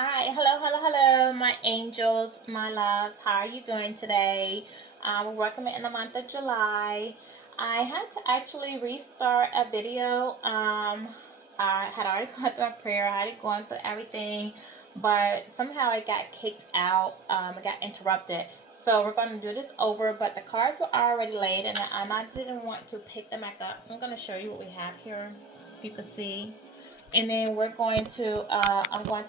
Hi, hello, my angels, my loves. How are you doing today? We're working in the month of July. I had to actually restart a video. I had already gone through a prayer, I had gone through everything, but somehow it got kicked out. It got interrupted. So we're going to do this over, but the cards were already laid, and I didn't want to pick them back up. So I'm going to show you what we have here, if you can see, and then I'm going to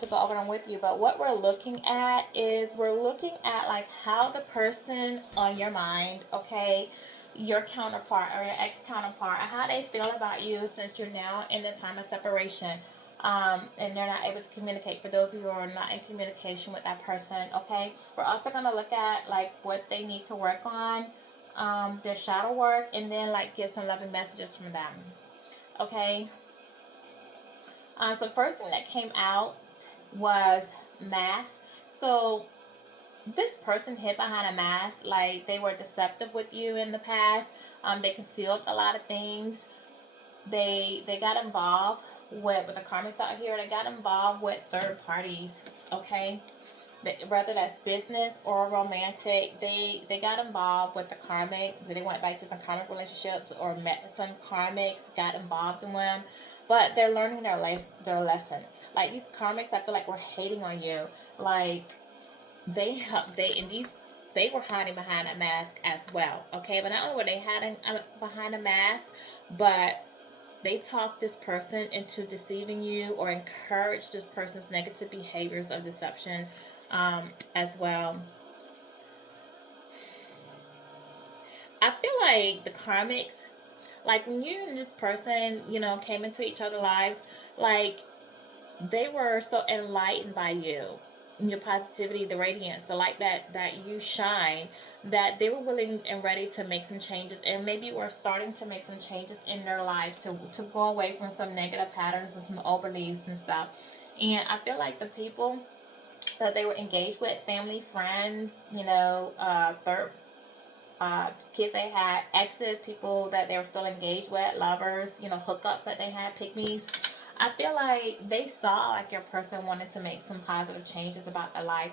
go over them with you. But what we're looking at is we're looking at like how the person on your mind, okay, your counterpart or your ex counterpart, how they feel about you since you're now in the time of separation. And they're not able to communicate. For those of you who are not in communication with that person, okay, we're also going to look at like what they need to work on, their shadow work, and then like get some loving messages from them, okay. So the first thing that came out was mask. So this person hid behind a mask, like they were deceptive with you in the past. They concealed a lot of things. They got involved with the karmics out here. They got involved with third parties. Okay, whether that's business or romantic, they got involved with the karmic. They went back to some karmic relationships or met some karmics, got involved in one, but they're learning their lesson. Like these karmics, I feel like we're hating on you. Like they help they in these they were hiding behind a mask as well. Okay, but not only were they hiding behind a mask, but they talk this person into deceiving you or encourage this person's negative behaviors of deception, as well. I feel like the karmics, like when you and this person, came into each other's lives, like they were so enlightened by you, your positivity, the radiance, the light that you shine, that they were willing and ready to make some changes, and maybe were starting to make some changes in their life to go away from some negative patterns and some old beliefs and stuff. And I feel like the people that they were engaged with, family, friends, third kids they had, exes, people that they were still engaged with, lovers, hookups that they had, pick me's. I feel like they saw like your person wanted to make some positive changes about their life,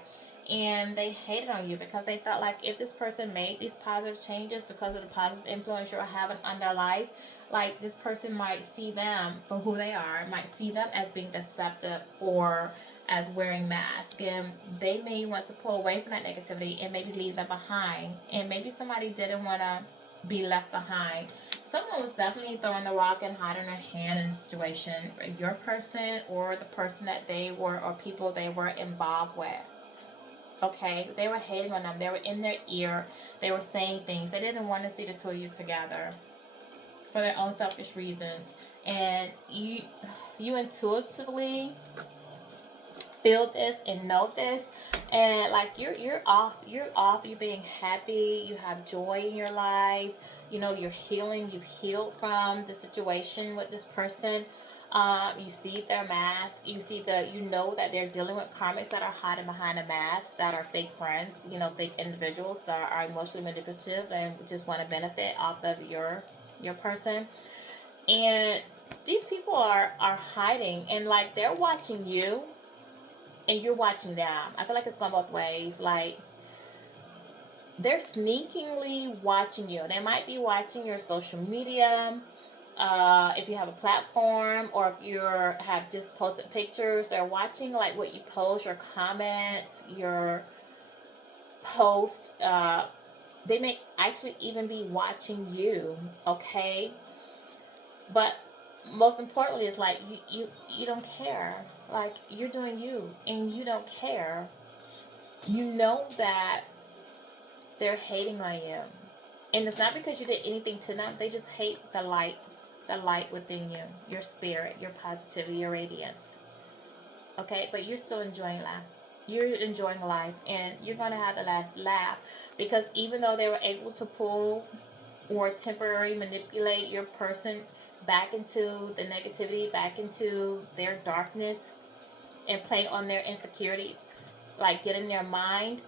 and they hated on you because they felt like if this person made these positive changes because of the positive influence you're having on their life, like this person might see them for who they are, might see them as being deceptive or as wearing masks, and they may want to pull away from that negativity and maybe leave them behind, and maybe somebody didn't want to be left behind. Someone was definitely throwing the rock and hiding their hand in the situation, your person or the person that they were or people they were involved with. Okay, they were hating on them, they were in their ear, they were saying things, they didn't want to see the two of you together for their own selfish reasons. And you intuitively feel this and know this, and like you're off, you're being happy, you have joy in your life, you're healing, you've healed from the situation with this person. You see their mask, you know that they're dealing with karmics that are hiding behind a mask, that are fake friends, fake individuals that are emotionally manipulative and just want to benefit off of your person. And these people are hiding, and like they're watching you and you're watching them. I feel like it's gone both ways. Like they're sneakingly watching you. They might be watching your social media. If you have a platform, or if you have just posted pictures, they're watching like what you post, your comments, your post. They may actually even be watching you. Okay, but most importantly, it's like you don't care. Like you're doing you, and you don't care. You know that they're hating on you. And it's not because you did anything to them. They just hate the light within you, your spirit, your positivity, your radiance. Okay? But you're still enjoying life. You're enjoying life, and you're going to have the last laugh, because even though they were able to pull or temporarily manipulate your person back into the negativity, back into their darkness, and play on their insecurities, like get in their mind,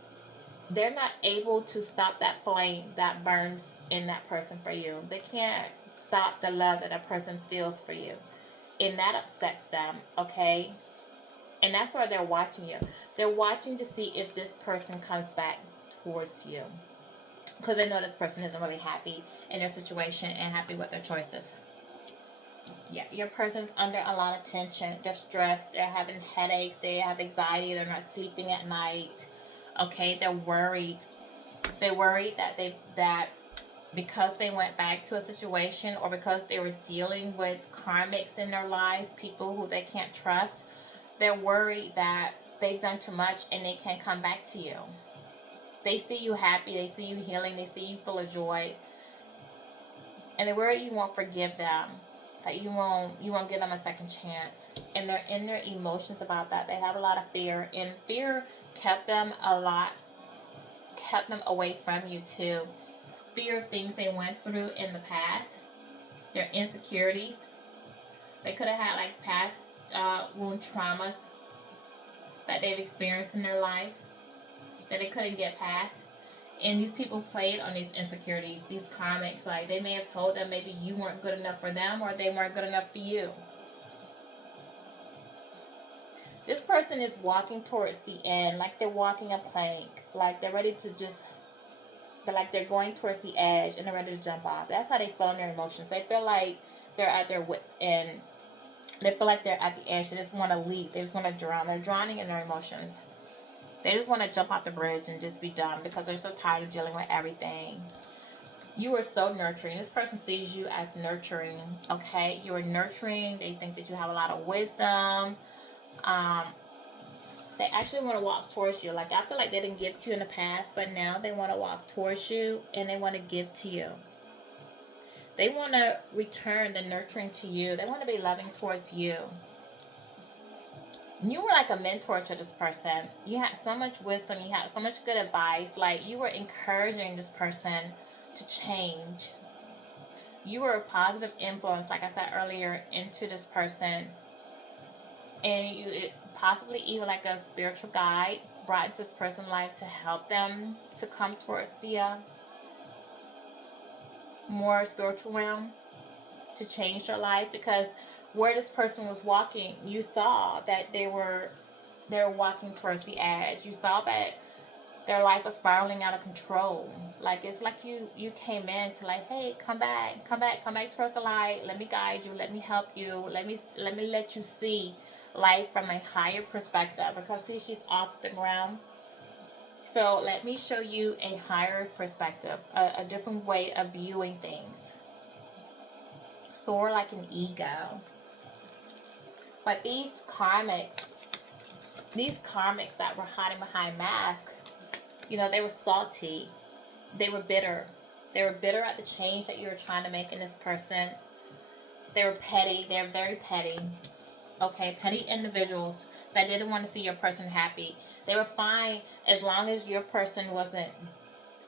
they're not able to stop that flame that burns in that person for you. They can't stop the love that a person feels for you. And that upsets them, okay? And that's why they're watching you. They're watching to see if this person comes back towards you. Because they know this person isn't really happy in their situation and happy with their choices. Yeah, your person's under a lot of tension. They're stressed. They're having headaches. They have anxiety. They're not sleeping at night. Okay, they're worried. They're worried that because they went back to a situation, or because they were dealing with karmics in their lives, people who they can't trust, they're worried that they've done too much and they can't come back to you. They see you happy, they see you healing, they see you full of joy, and they're worried you won't forgive them, that you won't give them a second chance. And they're in their emotions about that. They have a lot of fear, and fear kept them away from you too. Fear of things they went through in the past, their insecurities. They could have had like past wound traumas that they've experienced in their life that they couldn't get past. And these people played on these insecurities, these karmics. Like, they may have told them maybe you weren't good enough for them, or they weren't good enough for you. This person is walking towards the end, like they're walking a plank, like they're ready to just, they're going towards the edge and they're ready to jump off. That's how they feel in their emotions. They feel like they're at their wits' end. They feel like they're at the edge. They just want to leap. They just want to drown. They're drowning in their emotions. They just want to jump off the bridge and just be done because they're so tired of dealing with everything. You are so nurturing. This person sees you as nurturing, okay? You are nurturing. They think that you have a lot of wisdom. They actually want to walk towards you. Like, I feel like they didn't give to you in the past, but now they want to walk towards you and they want to give to you. They want to return the nurturing to you. They want to be loving towards you. You were like a mentor to this person. You had so much wisdom. You had so much good advice. Like, you were encouraging this person to change. You were a positive influence, like I said earlier, into this person. And you possibly even like a spiritual guide brought into this person's life to help them to come towards the more spiritual realm, to change their life. Because where this person was walking, you saw that they were walking towards the edge. You saw that their life was spiraling out of control. Like, it's like you came in to, like, hey, come back towards the light. Let me guide you. Let me help you. Let me let you see life from a higher perspective. Because see, she's off the ground. So let me show you a higher perspective, a different way of viewing things. Soar like an eagle. But these karmics that were hiding behind masks, they were salty. They were bitter. They were bitter at the change that you were trying to make in this person. They were petty. They're very petty. Okay, petty individuals that didn't want to see your person happy. They were fine as long as your person wasn't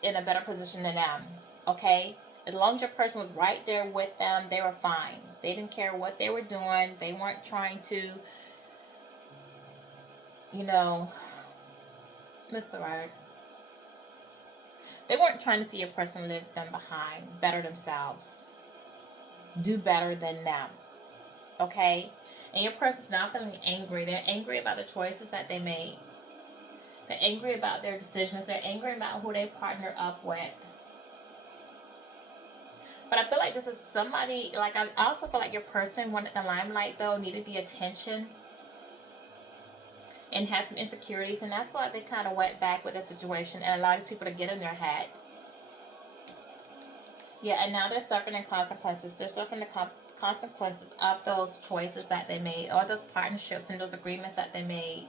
in a better position than them. Okay? As long as your person was right there with them, they were fine. They didn't care what they were doing. They weren't trying to, Mr. Right. They weren't trying to see your person leave them behind, better themselves, do better than them. Okay? And your person's now feeling angry. They're angry about the choices that they made. They're angry about their decisions. They're angry about who they partner up with. But I feel like this is somebody, like, I also feel like your person wanted the limelight, though, needed the attention, and had some insecurities, and that's why they kind of went back with the situation and allowed these people to get in their head. Yeah, and now they're suffering the consequences. They're suffering the consequences of those choices that they made, or those partnerships and those agreements that they made.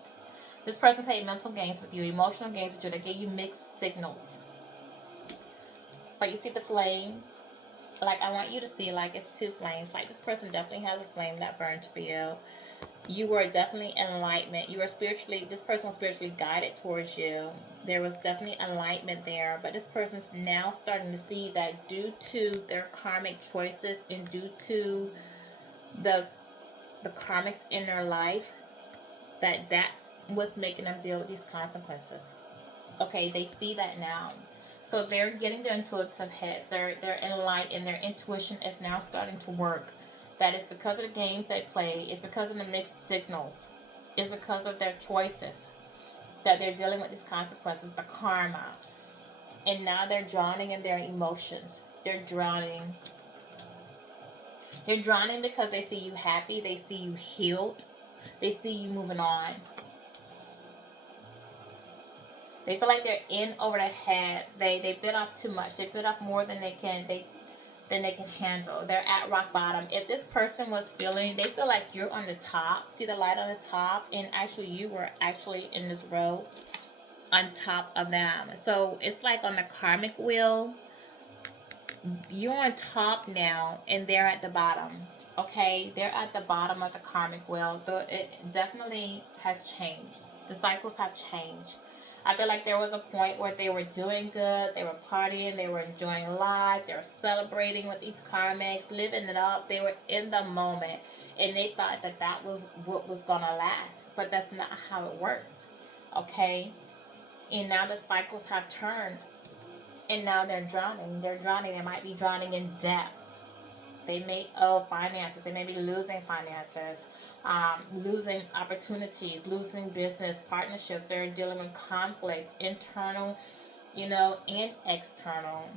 This person played mental games with you, emotional games with you. They gave you mixed signals. But you see the flame? Like, I want you to see, like, it's two flames. Like, this person definitely has a flame that burns for you. You were definitely enlightenment. This person was spiritually guided towards you. There was definitely enlightenment there. But this person's now starting to see that due to their karmic choices and due to the karmics in their life, that's what's making them deal with these consequences. Okay, they see that now. So they're getting their intuitive heads. They're enlightened. Their intuition is now starting to work. That is because of the games they play. It's because of the mixed signals. It's because of their choices that they're dealing with these consequences, the karma. And now they're drowning in their emotions. They're drowning. They're drowning because they see you happy. They see you healed. They see you moving on. They feel like they're in over the head. They bit off too much. They bit off more than they can handle. They're at rock bottom. If this person was feeling, they feel like you're on the top. See the light on the top, and actually you were actually in this row on top of them. So it's like on the karmic wheel, you're on top now, and they're at the bottom. Okay, they're at the bottom of the karmic wheel. It definitely has changed. The cycles have changed. I feel like there was a point where they were doing good, they were partying, they were enjoying life, they were celebrating with these karmics, living it up. They were in the moment, and they thought that that was what was gonna last. But that's not how it works. Okay, and now the cycles have turned, and now they're drowning. They're drowning. They might be drowning in debt. They may owe finances. They may be losing finances, losing opportunities, losing business partnerships. They're dealing with conflicts, internal, and external.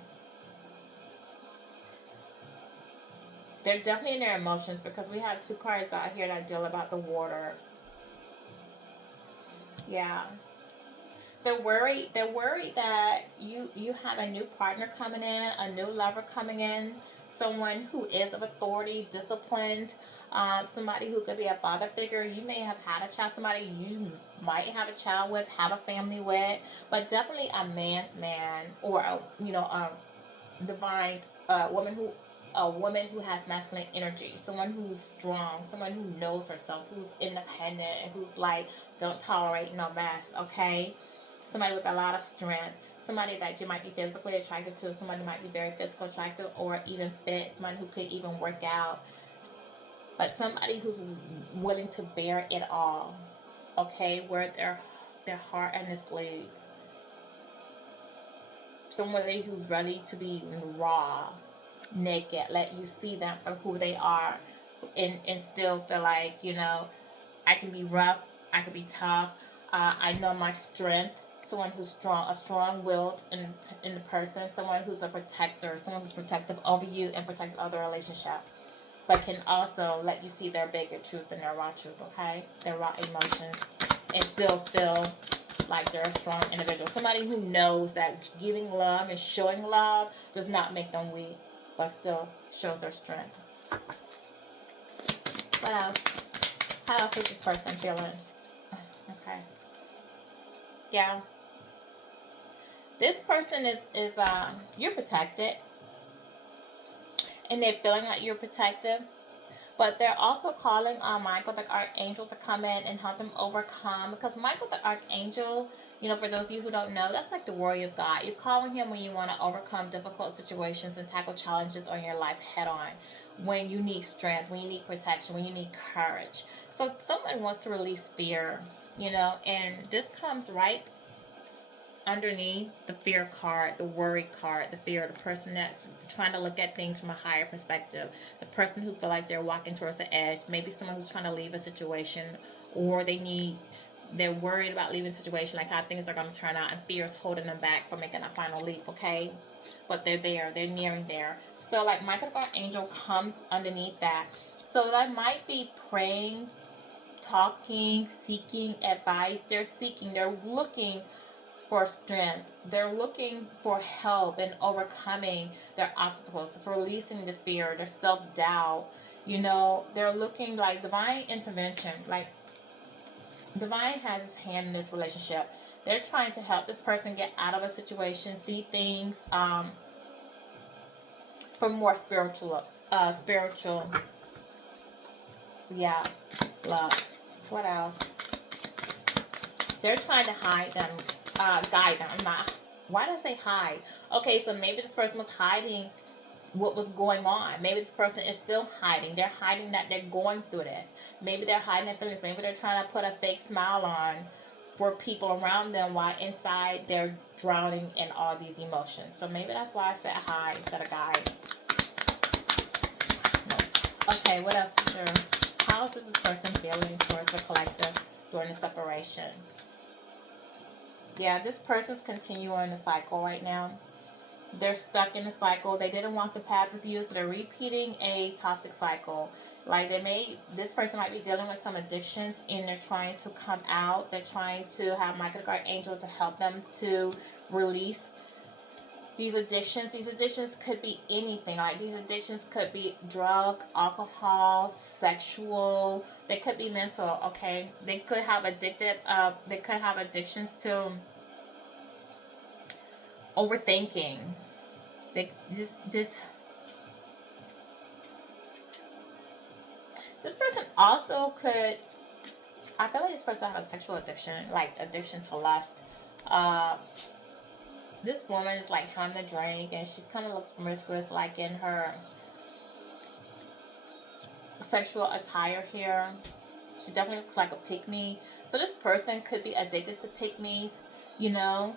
They're definitely in their emotions because we have two cards out here that deal about the water. Yeah. They're worried. They're worried that you have a new partner coming in, a new lover coming in, someone who is of authority, disciplined, somebody who could be a father figure. You may have had a child, somebody you might have a child with, have a family with, but definitely a man's man, or a divine woman who has masculine energy, someone who's strong, someone who knows herself, who's independent, and who's like, don't tolerate no mess. Okay, somebody with a lot of strength, somebody that you might be physically attracted to, somebody who might be very physical attractive or even fit, somebody who could even work out, but somebody who's willing to bear it all. Okay, wear their heart on their sleeve. Somebody who's ready to be raw, naked, let you see them for who they are, and still feel like, I can be rough, I can be tough, I know my strength. Someone who's strong, a strong-willed in the person, someone who's a protector, someone who's protective over you and protective of the relationship, but can also let you see their bigger truth and their raw truth. Okay, their raw emotions, and still feel like they're a strong individual. Somebody who knows that giving love and showing love does not make them weak, but still shows their strength. What else? How else is this person feeling? Okay. Yeah. This person is you're protected, and they're feeling like you're protected, but they're also calling on Michael the Archangel to come in and help them overcome, because Michael the Archangel, for those of you who don't know, that's like the warrior of God. You're calling him when you want to overcome difficult situations and tackle challenges on your life head on, when you need strength, when you need protection, when you need courage. So someone wants to release fear, and this comes right underneath the fear card, the worry card, the fear, the person that's trying to look at things from a higher perspective, the person who feel like they're walking towards the edge, maybe someone who's trying to leave a situation, or they're worried about leaving a situation, like how things are going to turn out, and fear is holding them back from making that final leap. Okay, but they're nearing there. So like Michael the Archangel comes underneath that, so that might be praying, talking, seeking advice. They're looking for strength. They're looking for help in overcoming their obstacles, for releasing the fear, their self-doubt. They're looking like divine intervention. Like divine has his hand in this relationship. They're trying to help this person get out of a situation, see things from more spiritual. Yeah, love. What else? They're trying to guide them. Why did I say hide? Okay, so maybe this person was hiding what was going on. Maybe this person is still hiding. They're hiding that they're going through this. Maybe they're hiding their feelings. Maybe they're trying to put a fake smile on for people around them, while inside they're drowning in all these emotions. So maybe that's why I said hide instead of guide. Okay, what else is there? How is this person feeling towards the collective? during the separation. Yeah, this person's continuing the cycle right now. They're stuck in a cycle. They didn't walk the path with you, so they're repeating a toxic cycle. Like this person might be dealing with some addictions, and they're trying to come out. They're trying to have Michael the Archangel to help them to release these addictions. These addictions could be anything. Like these addictions could be drug, alcohol, sexual. They could be mental. Okay, they could have addicted. They could have addictions to overthinking. They just. This person also could. I feel like this person has a sexual addiction, like addiction to lust. Uh, this woman is like having a drink, and she's kind of looks promiscuous, like in her sexual attire here. She definitely looks like a pick-me. So this person could be addicted to pick-me's, you know,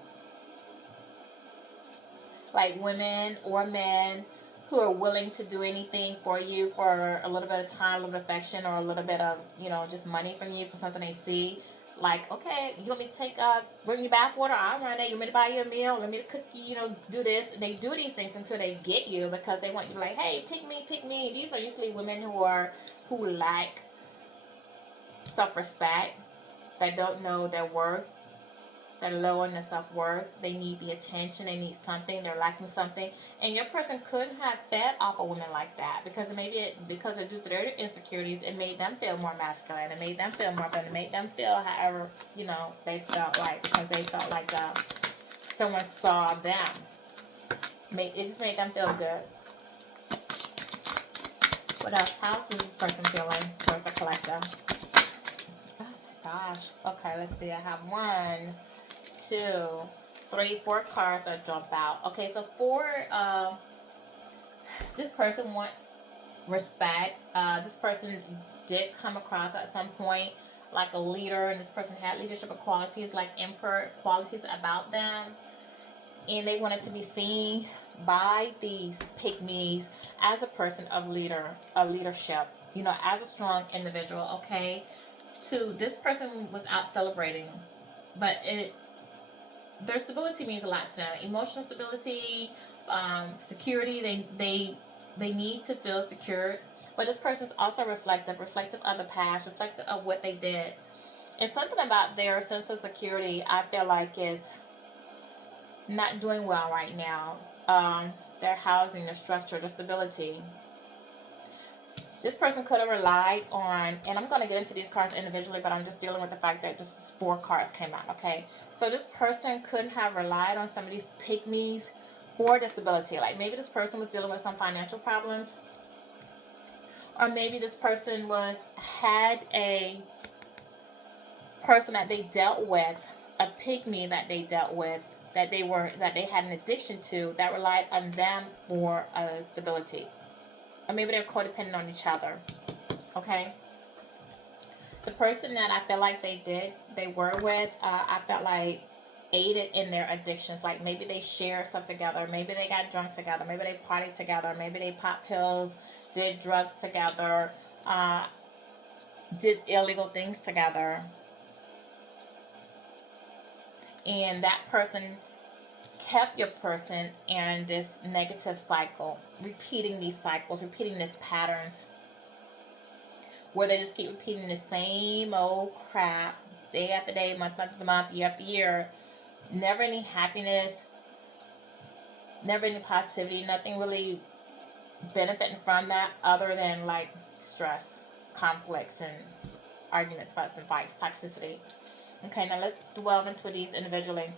like women or men who are willing to do anything for you for a little bit of time, a little bit of affection, or a little bit of, just money from you for something they see. Like, okay, you want me to bring you bath water? I'll run it. You want me to buy you a meal? Let me to cook you, do this. And they do these things until they get you, because they want you to like, hey, pick me, pick me. These are usually women who lack self-respect, that don't know their worth. They're low in their self-worth. They need the attention. They need something. They're lacking something. And your person could have fed off a woman like that, because because due to their insecurities, it made them feel more masculine. It made them feel more feminine. It made them feel however, they felt like, because they felt like someone saw them. It just made them feel good. What else? How is this person feeling towards the collector? Oh my gosh. Okay, let's see. I have 1, 2, 3, 4 cards that jump out. Okay, so this person wants respect. This person did come across at some point like a leader, and this person had leadership qualities, like emperor qualities about them, and they wanted to be seen by these pygmies as a person of leadership, as a strong individual. Okay, so this person was out celebrating, but their stability means a lot to them. Emotional stability, security. They need to feel secure. But this person's also reflective of the past, reflective of what they did. And something about their sense of security, I feel like, is not doing well right now. Their housing, their structure, their stability. This person could have relied on, and I'm going to get into these cards individually, but I'm just dealing with the fact that just 4 cards came out, okay? So this person could have relied on some of these pygmies for the stability. Like maybe this person was dealing with some financial problems, or maybe this person had a person that they dealt with, a pygmy that they dealt with, that they had an addiction to, that relied on them for stability. Or maybe they're codependent on each other. Okay? The person that I feel like they were with, I felt like aided in their addictions. Like maybe they shared stuff together. Maybe they got drunk together. Maybe they partied together. Maybe they popped pills, did drugs together, did illegal things together. And that person kept your person in this negative cycle, repeating these cycles, repeating these patterns, where they just keep repeating the same old crap day after day, month after month, year after year. Never any happiness, never any positivity, nothing really benefiting from that other than like stress, conflicts, and arguments, fuss and fights, toxicity. Okay, now let's delve into these individually.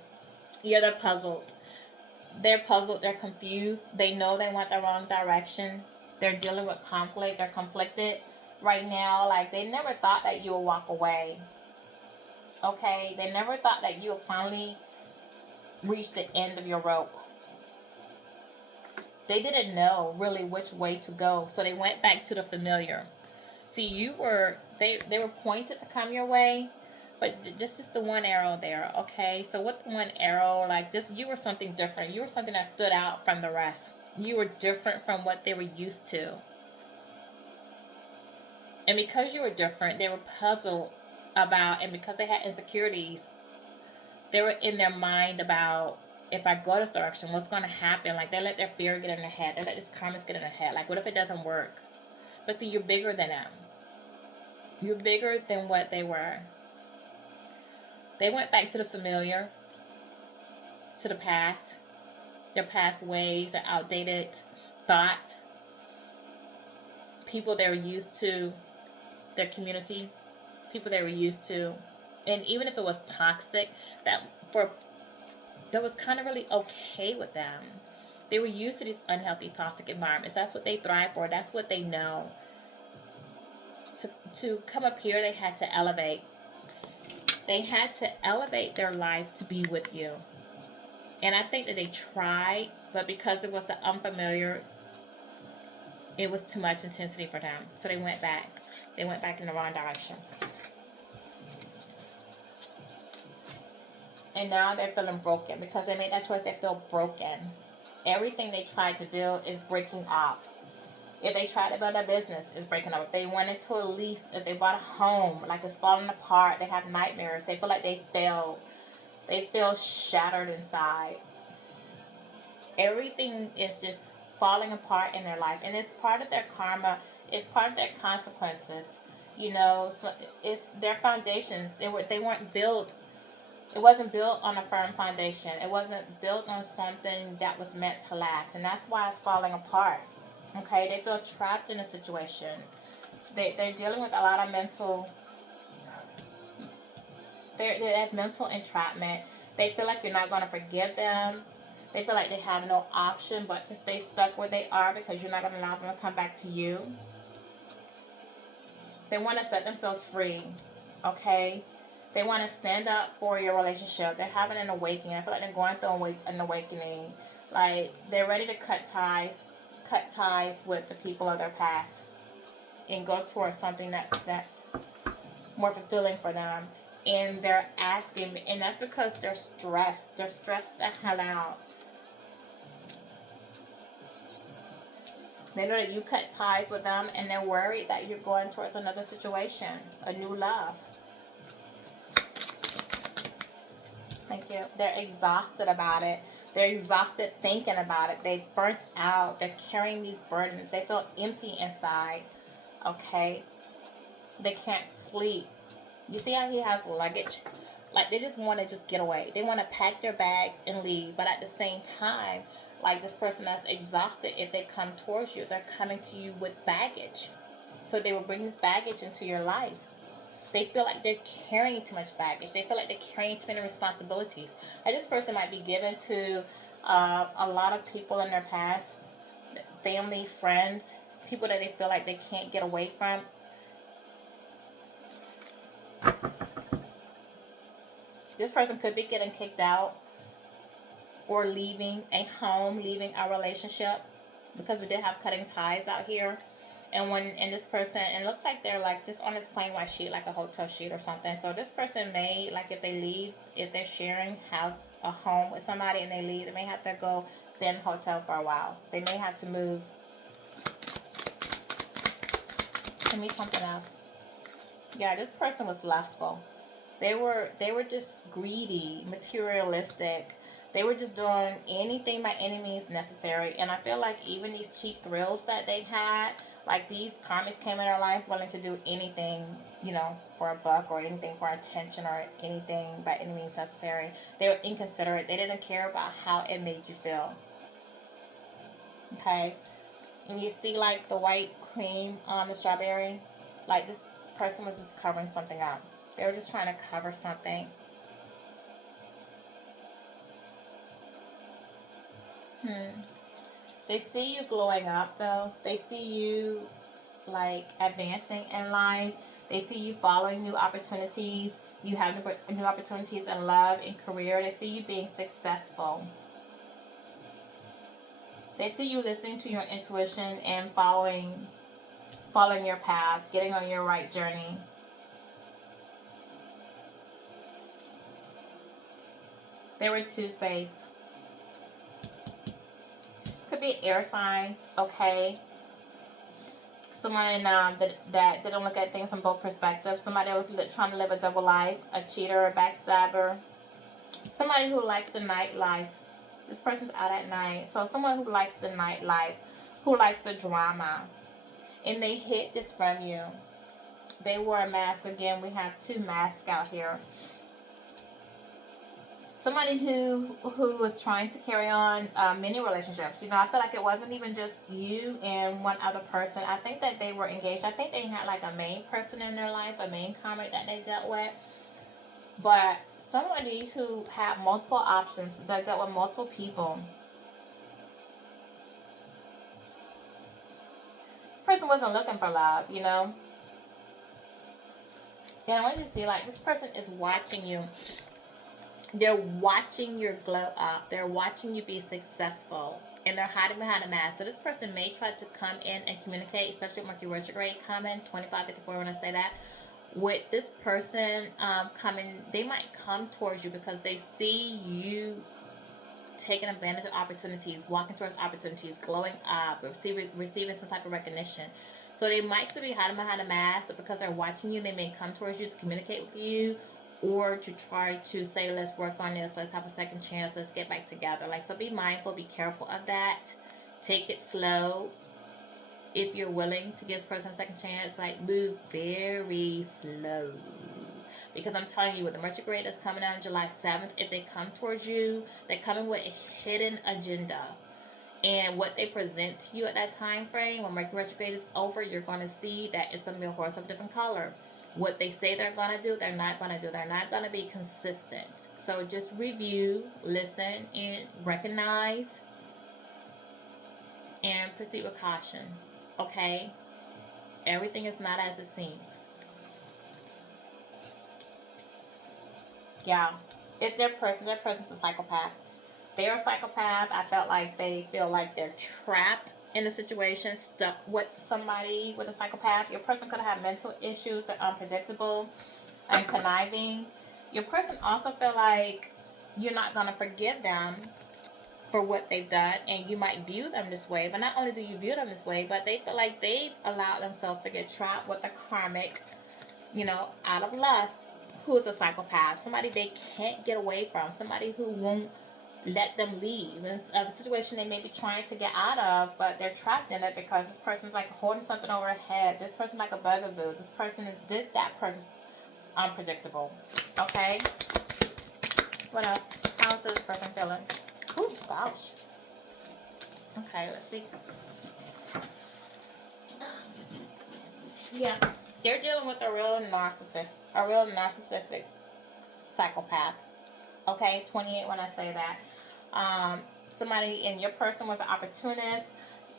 Yeah, they're puzzled. They're confused. They know they went the wrong direction. They're dealing with conflict. They're conflicted right now. Like they never thought that you would walk away. Okay? They never thought that you would finally reach the end of your rope. They didn't know really which way to go. So they went back to the familiar. See, they were pointed to come your way, but this is the one arrow there, okay? So with the one arrow, like this, you were something different. You were something that stood out from the rest. You were different from what they were used to. And because you were different, they were puzzled about, and because they had insecurities, they were in their mind about, if I go this direction, what's going to happen? Like, they let their fear get in their head. They let this karma get in their head. Like, what if it doesn't work? But see, you're bigger than them. You're bigger than what they were. They went back to the familiar, to the past, their past ways, their outdated thoughts, people they were used to, their community, people they were used to. And even if it was toxic, that was kind of really okay with them. They were used to these unhealthy, toxic environments. That's what they thrive for. That's what they know. To come up here, they had to elevate. They had to elevate their life to be with you. And I think that they tried, but because it was the unfamiliar, it was too much intensity for them. So they went back. They went back in the wrong direction. And now they're feeling broken. Because they made that choice, they feel broken. Everything they tried to build is breaking up. If they tried to build a business, it's breaking up. If they went into a lease, if they bought a home, like it's falling apart, they have nightmares. They feel like they failed. They feel shattered inside. Everything is just falling apart in their life. And it's part of their karma. It's part of their consequences. You know, so it's their foundation. They weren't built. It wasn't built on a firm foundation. It wasn't built on something that was meant to last. And that's why it's falling apart. Okay, they feel trapped in a situation. They're dealing with a lot of they have mental entrapment. They feel like you're not going to forgive them. They feel like they have no option but to stay stuck where they are because you're not going to allow them to come back to you. They want to set themselves free. Okay? They want to stand up for your relationship. They're having an awakening. I feel like they're going through an awakening. Like, they're ready to cut ties with the people of their past and go towards something that's more fulfilling for them. And they're asking, and that's because they're stressed. They're stressed the hell out. They know that you cut ties with them, and they're worried that you're going towards another situation, a new love. Thank you. They're exhausted about it. They're exhausted thinking about it. They've burnt out. They're carrying these burdens. They feel empty inside. Okay? They can't sleep. You see how he has luggage? Like, they just want to just get away. They want to pack their bags and leave. But at the same time, like, this person that's exhausted, if they come towards you, they're coming to you with baggage. So they will bring this baggage into your life. They feel like they're carrying too much baggage. They feel like they're carrying too many responsibilities. And this person might be given to a lot of people in their past, family, friends, people that they feel like they can't get away from. This person could be getting kicked out or leaving a home, leaving a relationship, because we did have cutting ties out here. And this person, it looks like they're like just on this plain white sheet, like a hotel sheet or something. So this person may, like, if they leave, if they're sharing a home with somebody and they leave, they may have to go stay in a hotel for a while. They may have to move. Give me something else. Yeah, this person was lustful. They were just greedy, materialistic. They were just doing anything by any means necessary. And I feel like even these cheap thrills that they had, like, these karmics came in their life willing to do anything, you know, for a buck or anything for attention or anything by any means necessary. They were inconsiderate. They didn't care about how it made you feel. Okay? And you see, like, the white cream on the strawberry? Like, this person was just covering something up. They were just trying to cover something. They see you glowing up, though. They see you, like, advancing in life. They see you following new opportunities. You have new opportunities in love and career. They see you being successful. They see you listening to your intuition and following your path, getting on your right journey. They were two-faced. Could be an air sign, okay? Someone that didn't look at things from both perspectives. Somebody that was trying to live a double life, a cheater, a backstabber. Somebody who likes the nightlife. This person's out at night. So someone who likes the nightlife, who likes the drama. And they hid this from you. They wore a mask. Again, we have 2 masks out here. Somebody who was trying to carry on many relationships. You know, I feel like it wasn't even just you and one other person. I think that they were engaged. I think they had like a main person in their life, a main karmic that they dealt with. But somebody who had multiple options, that dealt with multiple people. This person wasn't looking for love, you know. And I want you to see, like, this person is watching you. They're watching your glow up. They're watching you be successful. And they're hiding behind a mask. So this person may try to come in and communicate, especially with Mercury retrograde coming, 2554 when I say that. With this person coming, they might come towards you because they see you taking advantage of opportunities, walking towards opportunities, glowing up, receiving some type of recognition. So they might still be hiding behind a mask, but because they're watching you, they may come towards you to communicate with you, or to try to say, let's work on this, let's have a second chance, let's get back together. Like, so be mindful, be careful of that. Take it slow. If you're willing to give this person a second chance, like, move very slow. Because I'm telling you, with the retrograde that's coming out on July 7th, if they come towards you, they're coming with a hidden agenda. And what they present to you at that time frame, when Mercury retrograde is over, you're going to see that it's going to be a horse of a different color. What they say they're going to do, they're not going to do. They're not going to be consistent. So just review, listen, and recognize, and proceed with caution. Okay? Everything is not as it seems. Yeah. If their person's a psychopath. They're a psychopath. I felt like they feel like they're trapped in a situation, stuck with somebody with a psychopath. Your person could have had mental issues, they're unpredictable and conniving. Your person also feel like you're not going to forgive them for what they've done, and you might view them this way. But not only do you view them this way, but they feel like they've allowed themselves to get trapped with a karmic, you know, out of lust, who is a psychopath. Somebody they can't get away from. Somebody who won't let them leave. It's a situation they may be trying to get out of, but they're trapped in it because this person's like holding something over their head. This person like a bugaboo. This person did that person unpredictable. Okay? What else? How's this person feeling? Oh, gosh. Okay, let's see. Yeah. They're dealing with a real narcissistic psychopath. Okay, 28 when I say that. Somebody in your person was an opportunist,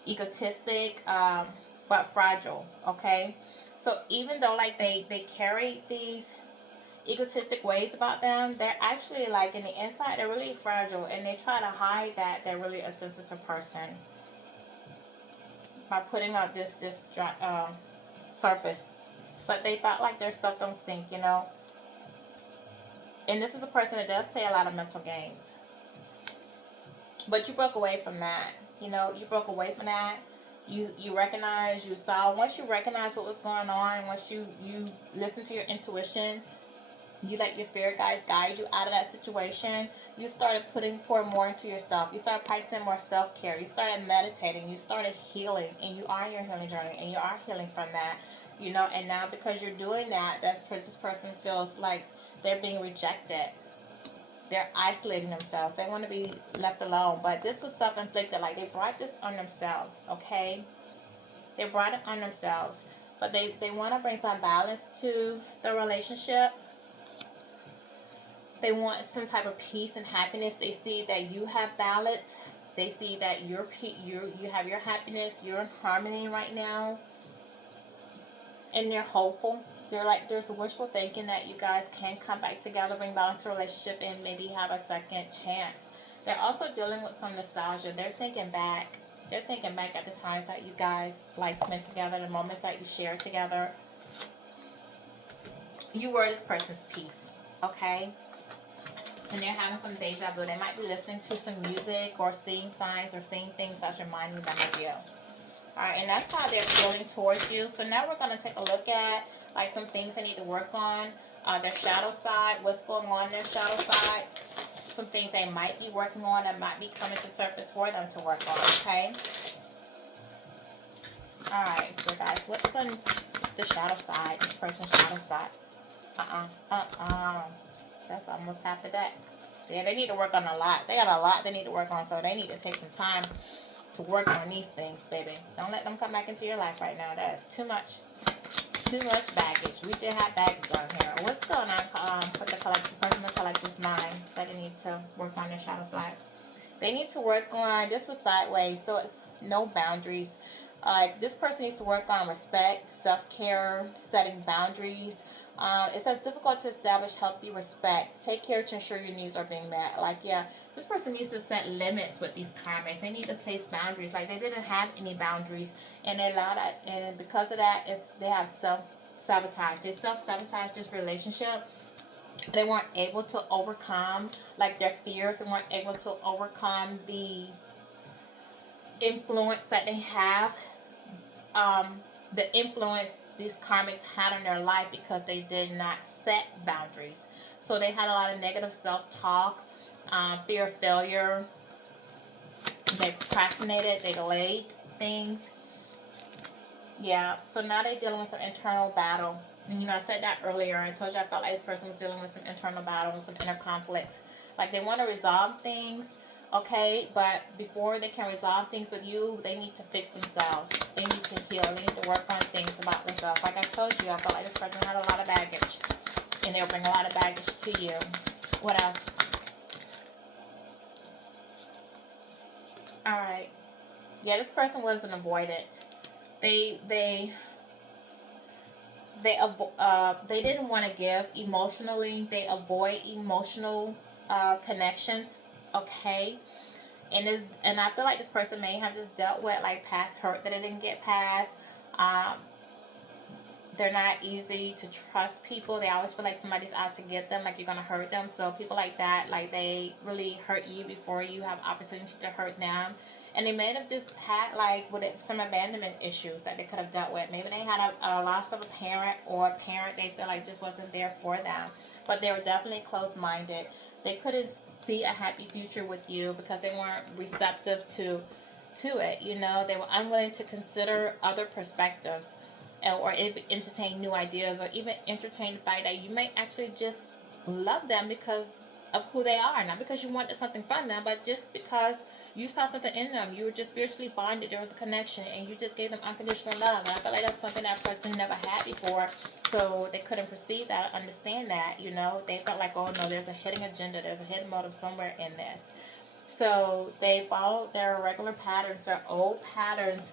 egotistic, but fragile. Okay, so even though like they carry these egotistic ways about them, they're actually like in the inside they're really fragile, and they try to hide that they're really a sensitive person by putting out this surface. But they thought like their stuff don't stink, you know. And this is a person that does play a lot of mental games. But you broke away from that. You know, you broke away from that. You recognize, you saw. Once you recognize what was going on, once you listen to your intuition, you let your spirit guides guide you out of that situation, you started pouring more into yourself. You started practicing more self-care. You started meditating. You started healing. And you are in your healing journey. And you are healing from that. You know, and now because you're doing that, this person feels like they're being rejected. They're isolating themselves. They want to be left alone. But this was self-inflicted. Like, they brought this on themselves, okay? They brought it on themselves. But they want to bring some balance to the relationship. They want some type of peace and happiness. They see that you have balance. They see that you have your happiness. You're in harmony right now. And they're hopeful. They're like, there's wishful thinking that you guys can come back together, bring balance to the relationship, and maybe have a second chance. They're also dealing with some nostalgia. They're thinking back. They're thinking back at the times that you guys like spent together, the moments that you shared together. You were this person's peace, okay? And they're having some deja vu. They might be listening to some music or seeing signs or seeing things that's reminding them of you. Alright, and that's how they're feeling towards you. So now we're going to take a look at like some things they need to work on. Their shadow side, what's going on in their shadow side. Some things they might be working on that might be coming to surface for them to work on, okay? Alright, so guys, what's on the shadow side, this person's shadow side? That's almost half the deck. Yeah, they need to work on a lot. They got a lot they need to work on, so they need to take some time to work on these things, baby. Don't let them come back into your life right now. That is too much. Too much baggage. We did have baggage on here. What's going on with the person that collects this mind that they need to work on their shadow side? They need to work on, this was sideways, so it's no boundaries. This person needs to work on respect, self-care, setting boundaries. It says difficult to establish healthy respect. Take care to ensure your needs are being met. Like, yeah, this person needs to set limits with these karmics. They need to place boundaries. Like, they didn't have any boundaries, and they allowed that, and because of that, they have self-sabotage. They self-sabotage this relationship. They weren't able to overcome like their fears. They weren't able to overcome the influence that they have, the influence these karmics had on their life because they did not set boundaries. So they had a lot of negative self-talk, fear of failure. They procrastinated, they delayed things. Yeah, so now they're dealing with some internal battle. And, you know, I said that earlier. I told you I felt like this person was dealing with some internal battle and some inner conflicts. Like, they want to resolve things, okay? But before they can resolve things with you, they need to fix themselves. They need to heal. They need to work on things about themselves. Like I told you, I felt like this person had a lot of baggage. And they'll bring a lot of baggage to you. What else? Alright. Yeah, this person was an avoidant. They didn't want to give emotionally. They avoid emotional connections, okay? And I feel like this person may have just dealt with like past hurt that it didn't get past. They're not easy to trust people. They always feel like somebody's out to get them, like you're gonna hurt them. So people like that, like they really hurt you before you have opportunity to hurt them. And they may have just had like with it, some abandonment issues that they could have dealt with. Maybe they had a loss of a parent, or a parent they feel like just wasn't there for them. But they were definitely closed-minded. They couldn't see a happy future with you because they weren't receptive to it. You know, they were unwilling to consider other perspectives, or entertain new ideas, or even entertain the fact that you may actually just love them because of who they are, not because you wanted something from them, but just because you saw something in them. You were just spiritually bonded. There was a connection, and you just gave them unconditional love. And I feel like that's something that person never had before, so they couldn't perceive that or understand that. You know, they felt like, oh no, there's a hidden agenda, there's a hidden motive somewhere in this. So they followed their regular patterns, their old patterns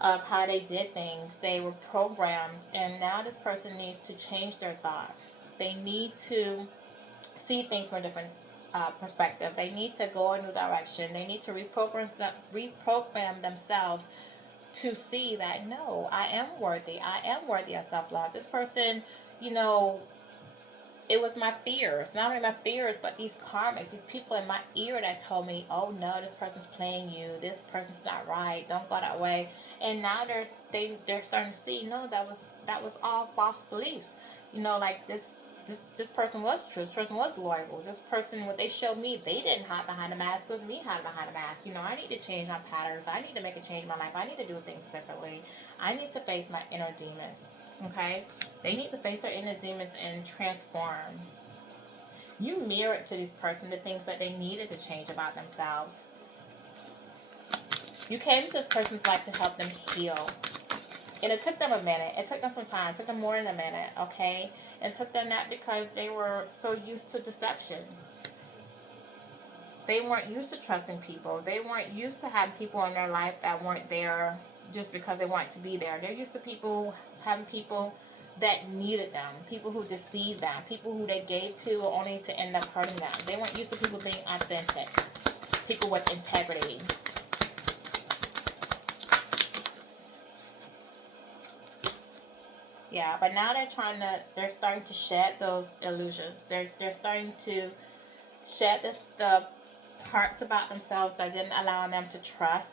of how they did things. They were programmed, and now this person needs to change their thought. They need to see things from a different perspective. They need to go a new direction. They need to reprogram themselves to see that, no, I am worthy. I am worthy of self-love. This person, you know, it was my fears, not only my fears, but these karmics, these people in my ear that told me, oh no, this person's playing you, this person's not right, don't go that way. And now they're starting to see, no, that was all false beliefs. You know, like this person was true, this person was loyal, this person, what they showed me, they didn't hide behind a mask, it was me hiding behind a mask. You know, I need to change my patterns, I need to make a change in my life, I need to do things differently, I need to face my inner demons. Okay, they need to face their inner demons and transform. You mirrored to this person the things that they needed to change about themselves. You came to this person's life to help them heal. And it took them a minute. It took them some time. It took them more than a minute, okay? It took them that because they were so used to deception. They weren't used to trusting people. They weren't used to having people in their life that weren't there just because they wanted to be there. They're used to having people that needed them, people who deceived them, people who they gave to only to end up hurting them. They weren't used to people being authentic, people with integrity. Yeah, but now they're starting to shed those illusions. They're starting to shed the parts about themselves that didn't allow them to trust.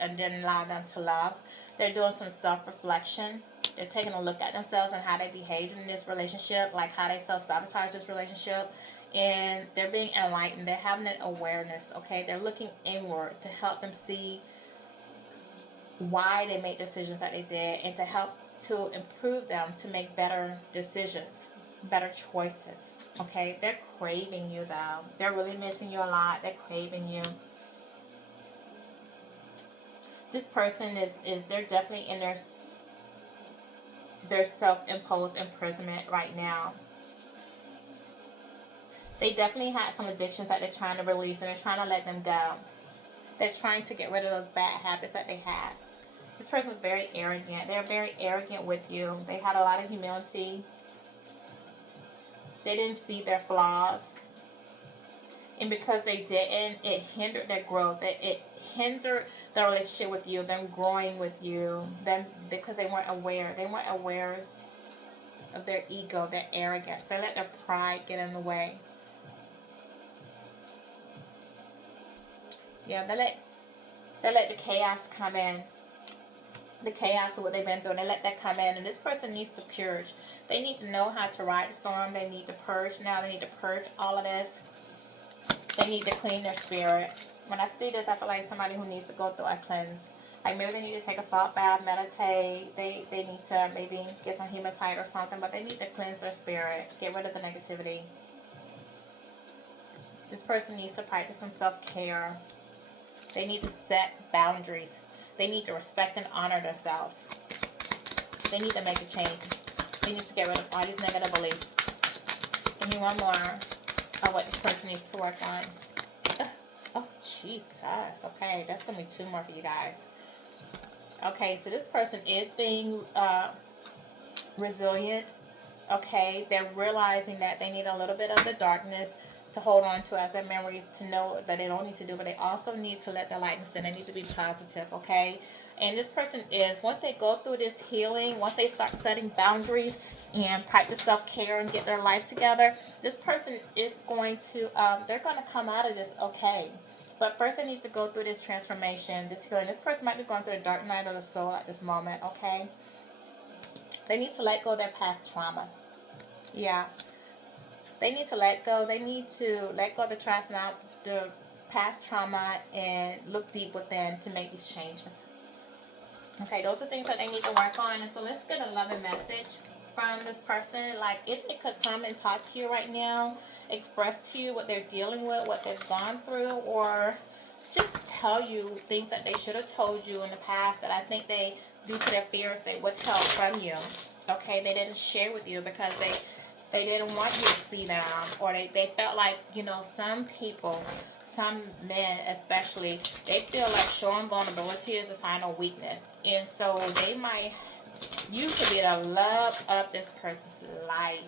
and didn't allow them to love. They're doing some self-reflection. They're taking a look at themselves and how they behaved in this relationship, like how they self-sabotage this relationship. And they're being enlightened. They're having an awareness, okay? They're looking inward to help them see why they made decisions that they did, and to help to improve them to make better decisions, better choices. Okay, they're craving you though. They're really missing you a lot. They're craving you. This person is they're definitely in their self-imposed imprisonment right now. They definitely had some addictions that they're trying to release, and they're trying to let them go. They're trying to get rid of those bad habits that they had. This person is very arrogant. They're very arrogant with you. They had a lot of humility. They didn't see their flaws. And because they didn't, it hindered their growth. It hindered the relationship with you, them growing with you. Them, because they weren't aware. They weren't aware of their ego, their arrogance. They let their pride get in the way. Yeah, they let the chaos come in. The chaos of what they've been through, and they let that come in. And this person needs to purge. They need to know how to ride the storm. They need to purge now. They need to purge all of this. They need to clean their spirit. When I see this, I feel like somebody who needs to go through a cleanse. Like maybe they need to take a salt bath, meditate. They need to maybe get some hematite or something, but they need to cleanse their spirit. Get rid of the negativity. This person needs to practice some self-care. They need to set boundaries. They need to respect and honor themselves. They need to make a change. They need to get rid of all these negative beliefs. Give me one more of what this person needs to work on. Oh, Jesus. Okay, that's going to be two more for you guys. Okay, so this person is being resilient. Okay, they're realizing that they need a little bit of the darkness to hold on to as their memories, to know that they don't need to do, but they also need to let the lightness in. They need to be positive, okay? And this person is, once they go through this healing, once they start setting boundaries and practice self-care and get their life together, this person is going to, they're going to come out of this okay. But first they need to go through this transformation, this healing. This person might be going through the dark night of the soul at this moment, okay? They need to let go of their past trauma. Yeah. They need to let go. They need to let go of the past trauma, and look deep within to make these changes. Okay, those are things that they need to work on. And so let's get a loving message from this person. Like, if they could come and talk to you right now, express to you what they're dealing with, what they've gone through, or just tell you things that they should have told you in the past that I think they, due to their fears, they withheld from you. Okay, they didn't share with you because they didn't want you to see them, or they felt like, you know, some people, some men especially, they feel like showing vulnerability is a sign of weakness. And so they might, you could be the love of this person's life.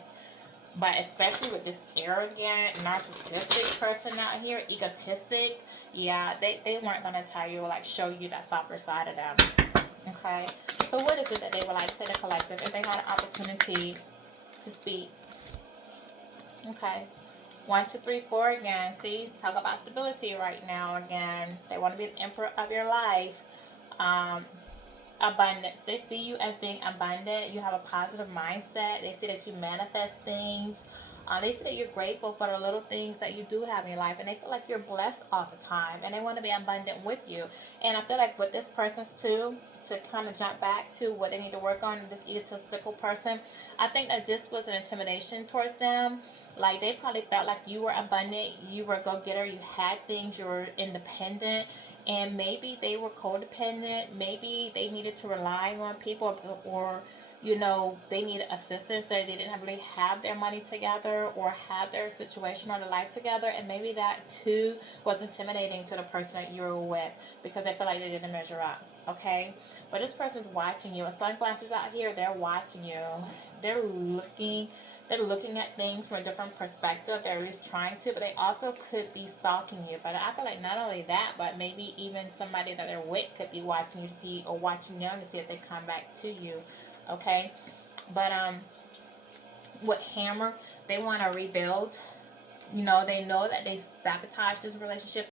But especially with this arrogant, narcissistic person out here, egotistic, yeah, they weren't going to tell you, like, show you that softer side of them. Okay? So what is it that they would like to say to the collective if they had an opportunity to speak? Okay. 1, 2, 3, 4 again. See, talk about stability right now again. They want to be the emperor of your life. Abundance. They see you as being abundant. You have a positive mindset. They see that you manifest things. They see that you're grateful for the little things that you do have in your life, and they feel like you're blessed all the time, and they want to be abundant with you. And I feel like with this person's too, to kind of jump back to what they need to work on, this egotistical person, I think that this was an intimidation towards them. Like, they probably felt like you were abundant, you were a go-getter, you had things, you were independent, and maybe they were codependent. Maybe they needed to rely on people, or you know, they needed assistance. They didn't really have their money together or have their situation or their life together, and maybe that too was intimidating to the person that you were with because they feel like they didn't measure up. Okay, but this person's watching you with sunglasses out here. They're watching you. They're looking. They're looking at things from a different perspective. They're at least trying to, but they also could be stalking you. But I feel like not only that, but maybe even somebody that they're with could be watching you to see, or watching them to see if they come back to you. Okay? But with Hammer, they want to rebuild. You know, they know that they sabotaged this relationship.